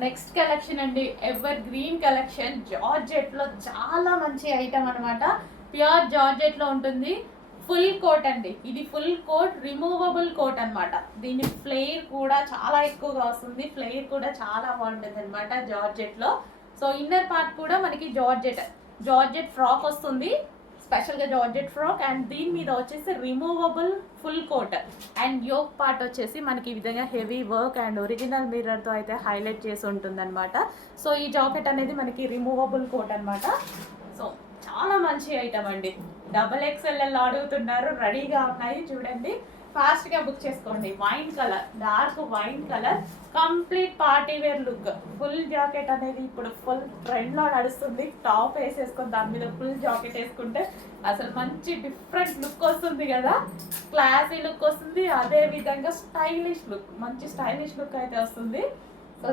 Next collection అండి evergreen collection జార్జెట్లో చాలా మంచి ఐటమ్ అనమాట ప్యూర్ జార్జెట్లో ఉంటుంది. ఫుల్ కోట్ అండి. ఇది ఫుల్ కోట్ రిమూవబుల్ కోట్ అన్నమాట. దీని ఫ్లేర్ కూడా చాలా ఎక్కువగా వస్తుంది. ఫ్లేర్ కూడా చాలా బాగుంటుంది అనమాట జార్జెట్లో సో ఇన్నర్ పార్ట్ కూడా మనకి జార్జెట్ జార్జెట్ ఫ్రాక్ వస్తుంది. స్పెషల్గా జార్జెట్ ఫ్రాక్ అండ్ దీని మీద వచ్చేసి removable full coat and yoke part వచ్చేసి మనకి ఈ విధంగా హెవీ వర్క్ అండ్ ఒరిజినల్ మిర్రర్తో అయితే హైలైట్ చేసి ఉంటుందన్నమాట. సో ఈ జాకెట్ అనేది మనకి రిమూవబుల్ కోట్ అనమాట సో చాలా మంచి ఐటమ్ అండి. డబల్ ఎక్స్ఎల్ఎల్ అడుగుతున్నారు రెడీగా ఉన్నాయి చూడండి. ఫాస్ట్గా బుక్ చేసుకోండి. Wine colour dark wine colour complete party wear look full jacket అనేది ఇప్పుడు ఫుల్ ట్రెండ్లో నడుస్తుంది. టాప్ వేసేసుకొని దాని మీద ఫుల్ జాకెట్ వేసుకుంటే అసలు మంచి డిఫరెంట్ లుక్ వస్తుంది కదా. క్లాసీ లుక్ వస్తుంది. అదే విధంగా స్టైలిష్ లుక్ మంచి స్టైలిష్ లుక్ అయితే వస్తుంది.